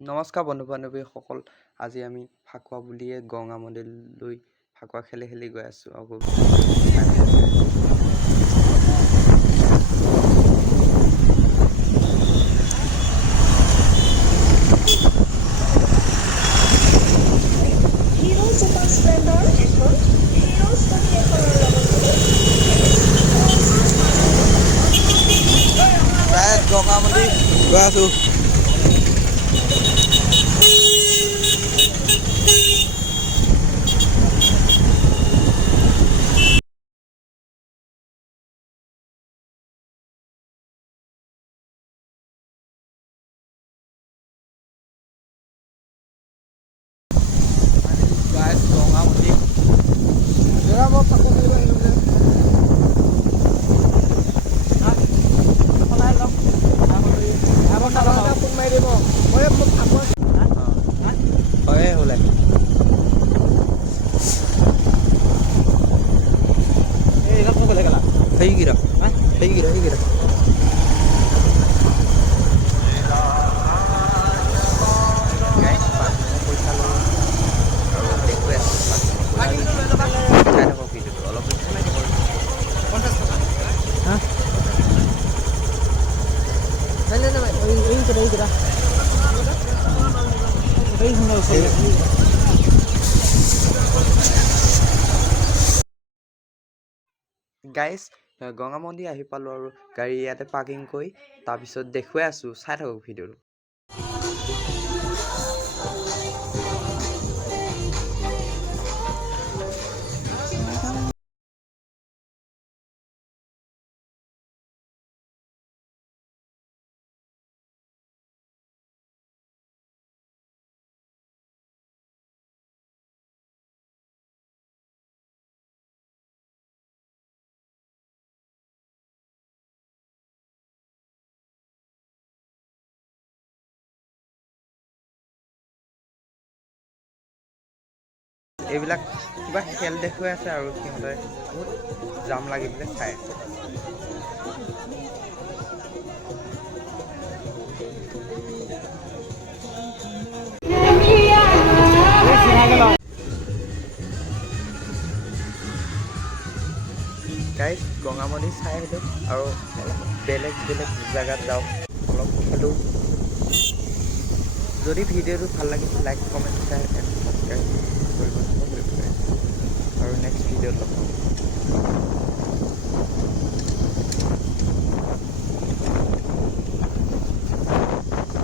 নমস্কাৰ বন্ধু বান্ধৱীসকল। আজি আমি ফাকুৱা বুলিয়ে গংগা মন্দিৰলৈ ফাকুৱা খেলি গৈ আছোঁ। আকৌ ভিডিঅ'টো চাই থাকক। হিৰো ছুপাৰ স্প্লেণ্ডৰ এখন হিৰো স্কুটি এখনৰ গংগা মন্দিৰ গৈ আছোঁ। গংগা মন্দিৰ মই ফাকুৱা খেলিব আহিলোঁ ফোন মাৰি দিব মই ফাকুৱা হয় হ'লে সেইকেইটা পইচা লওঁ আৰু দেখুৱাই আছোঁ ভিডিঅ'টো অলপ গাইজ গংগা মন্দিৰ আহি পালোঁ আৰু গাড়ী ইয়াতে পাৰ্কিং কৰি তাৰপিছত দেখুৱাই আছোঁ, চাই থাকক ভিডিঅ'টো। এইবিলাক কিবা খেল দেখুৱাই আছে আৰু সিহঁতে বহুত জাম লাগি পেলাই চাই আছে। গাইজ গংগা মন্দিৰ চাই আহিলোঁ আৰু অলপ বেলেগ জেগাত যাওঁ, অলপ খেলোঁ। যদি ভিডিঅ'টো ভাল লাগিছে like comment share and subscribe কৰিব আৰু নেক্সট ভিডিঅ'ত লগ পাম।